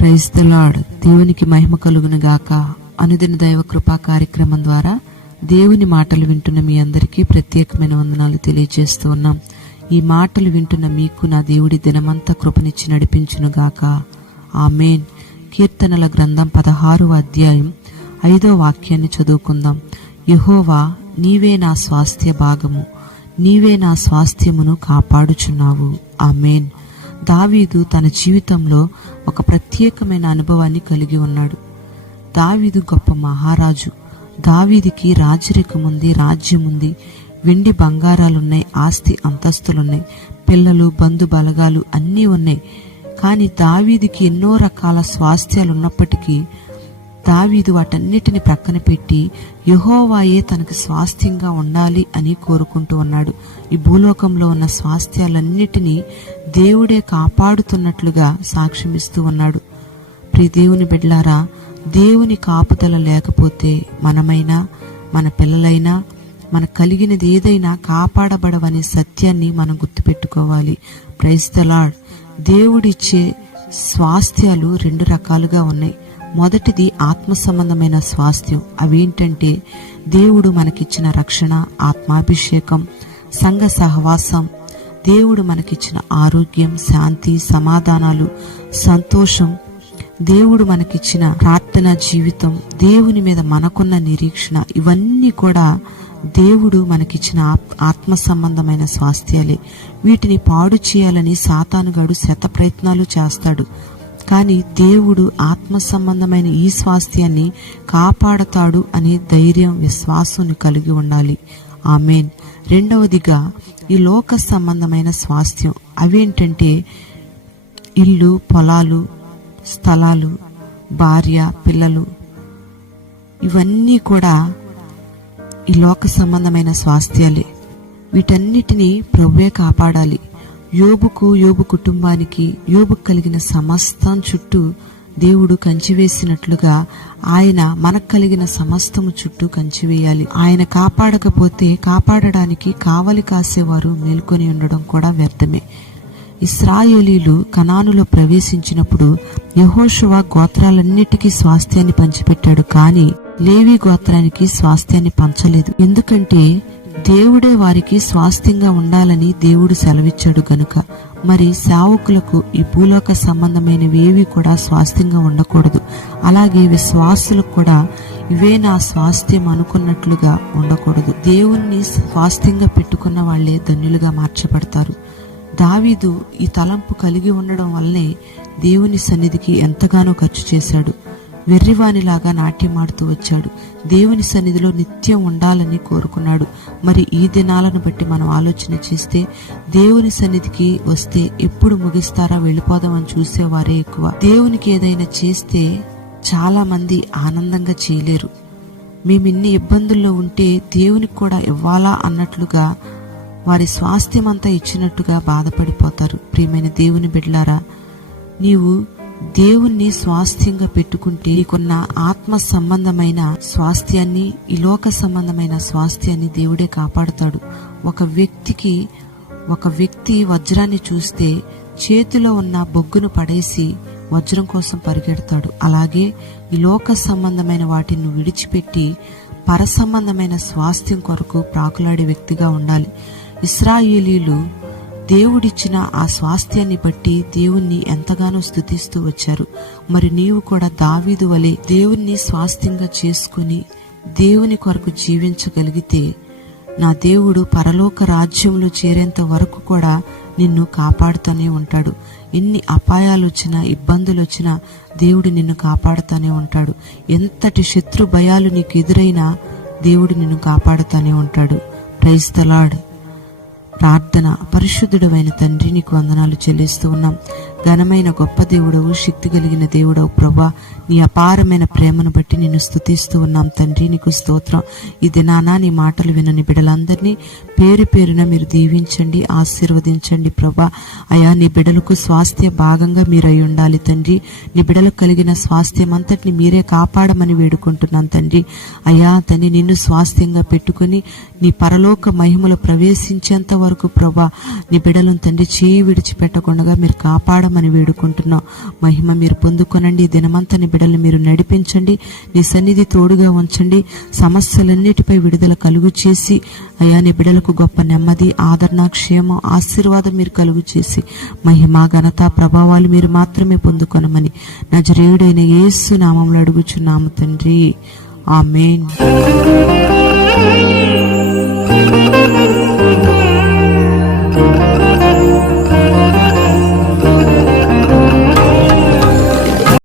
Praise the lord. దేవునికి మహిమ కలుగును గాక. అనుదిన దైవ కృపా కార్యక్రమం ద్వారా దేవుని మాటలు వింటున్న మీ అందరికీ ప్రత్యేకమైన వందనాలు తెలియజేస్తూ ఉన్నాం. ఈ మాటలు వింటున్న మీకు నా దేవుడి దినమంతా కృపనిచ్చి నడిపించును గాక. ఆమేన్. కీర్తనల గ్రంథం 16వ అధ్యాయం 5వ వాక్యాన్ని చదువుకుందాం. యెహోవా, నీవే నా స్వాస్థ్య భాగము, నీవే నా స్వాస్థ్యమును కాపాడుచున్నావు. ఆమేన్. దావీదు తన జీవితంలో ఒక ప్రత్యేకమైన అనుభవాన్ని కలిగి ఉన్నాడు. దావీదు గొప్ప మహారాజు. దావీదికి రాజరికం ఉంది, రాజ్యం ఉంది, వెండి బంగారాలున్నాయి, ఆస్తి అంతస్తులున్నాయి, పిల్లలు, బంధు బలగాలు అన్నీ ఉన్నాయి. కానీ దావీదికి ఎన్నో రకాల స్వాస్థ్యాలు ఉన్నప్పటికీ దావీదు వాటన్నిటిని ప్రక్కన పెట్టి యెహోవాయే తనకు స్వాస్థ్యంగా ఉండాలి అని కోరుకుంటూ ఉన్నాడు. ఈ భూలోకంలో ఉన్న స్వాస్థ్యాలన్నిటినీ దేవుడే కాపాడుతున్నట్లుగా సాక్ష్యమిస్తూ ఉన్నాడు. ప్రియ దేవుని బిడ్డలారా, దేవుని కాపుదల లేకపోతే మనమైనా మన పిల్లలైనా మనకు కలిగినది ఏదైనా కాపాడబడవనే సత్యాన్ని మనం గుర్తుపెట్టుకోవాలి. Praise the lord. దేవుడిచ్చే స్వాస్థ్యాలు 2 రకాలుగా ఉన్నాయి. మొదటిది ఆత్మ సంబంధమైన స్వాస్థ్యం. అవేంటంటే దేవుడు మనకిచ్చిన రక్షణ, ఆత్మాభిషేకం, సంఘ సహవాసం, దేవుడు మనకిచ్చిన ఆరోగ్యం, శాంతి, సమాధానాలు, సంతోషం, దేవుడు మనకిచ్చిన ప్రార్థన జీవితం, దేవుని మీద మనకున్న నిరీక్షణ, ఇవన్నీ కూడా దేవుడు మనకిచ్చిన ఆత్మ సంబంధమైన స్వాస్థ్యాలే. వీటిని పాడు చేయాలని సాతానుగాడు శత ప్రయత్నాలు చేస్తాడు. కానీ దేవుడు ఆత్మ సంబంధమైన ఈ స్వాస్థ్యాన్ని కాపాడతాడు అనే ధైర్యం, విశ్వాసం కలిగి ఉండాలి. ఆమేన్. రెండవదిగా ఈ లోక సంబంధమైన స్వాస్థ్యం. అవేంటంటే ఇల్లు, పొలాలు, స్థలాలు, భార్య, పిల్లలు, ఇవన్నీ కూడా ఈ లోక సంబంధమైన స్వాస్థ్యాలే. వీటన్నిటినీ ప్రభువే కాపాడాలి. యోబు కుటుంబానికి, యోబుకు కలిగిన సమస్తం చుట్టూ దేవుడు కంచివేసినట్లుగా ఆయన మనకు కలిగిన సమస్తము చుట్టూ కంచివేయాలి. ఆయన కాపాడకపోతే కాపాడడానికి కావలి కాసేవారు మేల్కొని ఉండడం కూడా వ్యర్థమే. ఇశ్రాయేలీలు కనానులో ప్రవేశించినప్పుడు యెహోషువ గోత్రాలన్నిటికీ స్వాస్థ్యాన్ని పంచిపెట్టాడు, కానీ లేవి గోత్రానికి స్వాస్థ్యాన్ని పంచలేదు. ఎందుకంటే దేవుడే వారికి స్వాస్థ్యంగా ఉండాలని దేవుడు సెలవిచ్చాడు గనుక. మరి సేవకులకు ఈ భూలోక సంబంధమైనవేవి కూడా స్వాస్థ్యంగా ఉండకూడదు. అలాగే విశ్వాసులకు కూడా ఇవే నా స్వాస్థ్యం అనుకున్నట్లుగా ఉండకూడదు. దేవుణ్ణి స్వాస్థ్యంగా పెట్టుకున్న వాళ్లే ధన్యులుగా మార్చబడతారు. దావీదు ఈ తలంపు కలిగి ఉండడం వల్లనే దేవుని సన్నిధికి ఎంతగానో ఖర్చు చేశాడు. వెర్రివానిలాగా నాట్యమాడుతూ వచ్చాడు. దేవుని సన్నిధిలో నిత్యం ఉండాలని కోరుకున్నాడు. మరి ఈ దినాలను బట్టి మనం ఆలోచన చేస్తే దేవుని సన్నిధికి వస్తే ఎప్పుడు ముగిస్తారా వెళ్ళిపోదామని చూసేవారే ఎక్కువ. దేవునికి ఏదైనా చేస్తే చాలా మంది ఆనందంగా చేయలేరు. మేము ఇన్ని ఇబ్బందుల్లో ఉంటే దేవునికి కూడా ఇవ్వాలా అన్నట్లుగా వారి స్వాస్థ్యం అంతా ఇచ్చినట్టుగా బాధపడిపోతారు. ప్రియమైన దేవుని బిడ్డలారా, నీవు దేవుణ్ణి స్వాస్థ్యంగా పెట్టుకుంటే నీకున్న ఆత్మ సంబంధమైన స్వాస్థ్యాన్ని, ఈ లోక సంబంధమైన స్వాస్థ్యాన్ని దేవుడే కాపాడుతాడు. ఒక వ్యక్తి వజ్రాన్ని చూస్తే చేతిలో ఉన్న బొగ్గును పడేసి వజ్రం కోసం పరిగెడతాడు. అలాగే ఈ లోక సంబంధమైన వాటిని విడిచిపెట్టి పర సంబంధమైన స్వాస్థ్యం కొరకు ప్రాకులాడే వ్యక్తిగా ఉండాలి. ఇశ్రాయేలీలు దేవుడిచ్చిన ఆ స్వాస్థ్యాన్ని బట్టి దేవుణ్ణి ఎంతగానో స్తుతిస్తూ వచ్చారు. మరి నీవు కూడా దావీదు వలె దేవుణ్ణి స్వాస్థ్యంగా చేసుకుని దేవుని కొరకు జీవించగలిగితే నా దేవుడు పరలోక రాజ్యంలో చేరేంత వరకు కూడా నిన్ను కాపాడుతూనే ఉంటాడు. ఎన్ని అపాయాలు వచ్చినా, ఇబ్బందులు వచ్చినా దేవుడు నిన్ను కాపాడుతూనే ఉంటాడు. ఎంతటి శత్రు భయాలు నీకు ఎదురైనా దేవుడు నిన్ను కాపాడుతూనే ఉంటాడు. Praise the lord. ప్రార్థన. పరిశుద్ధుడైన తండ్రి, నీకు వందనాలు చెల్లిస్తూ ఉన్నాం. ఘనమైన గొప్ప దేవుడవు, శక్తి కలిగిన దేవుడవు ప్రభా, నీ అపారమైన ప్రేమను బట్టి నిన్ను స్తుతిస్తూ ఉన్నాం తండ్రి. నీకు స్తోత్రం. ఈ దినాన నీ మాటలు వినని బిడ్డలందరినీ పేరు పేరున మీరు దీవించండి, ఆశీర్వదించండి ప్రభా. అయా, నీ బిడ్డలకు స్వాస్థ్య భాగంగా మీరు అయి ఉండాలి తండ్రి. నీ బిడ్డలకు కలిగిన స్వాస్థ్యం అంతటిని మీరే కాపాడమని వేడుకుంటున్నాం తండ్రి. అయా తండ్రి, నిన్ను స్వాస్థ్యంగా పెట్టుకుని నీ పరలోక మహిమలో ప్రవేశించేంత వరకు ప్రభా నీ బిడ్డలను తండ్రి చేయి విడిచిపెట్టకుండా మీరు కాపాడ ఉండమని వేడుకుంటున్నాం. మహిమ మీరు పొందుకొనండి. దినమంతా నీ బిడ్డలు మీరు నడిపించండి. నీ సన్నిధి తోడుగా ఉంచండి. సమస్యలన్నిటిపై విడుదల కలుగు చేసి అయా నీ బిడ్డలకు గొప్ప నెమ్మది, ఆదరణ, క్షేమం, ఆశీర్వాదం మీరు కలుగు చేసి మహిమ, ఘనత, ప్రభావాలు మీరు మాత్రమే పొందుకొనమని నజరేయుడైన యేసు నామములో అడుగుచున్నాము తండ్రి. ఆమేన్.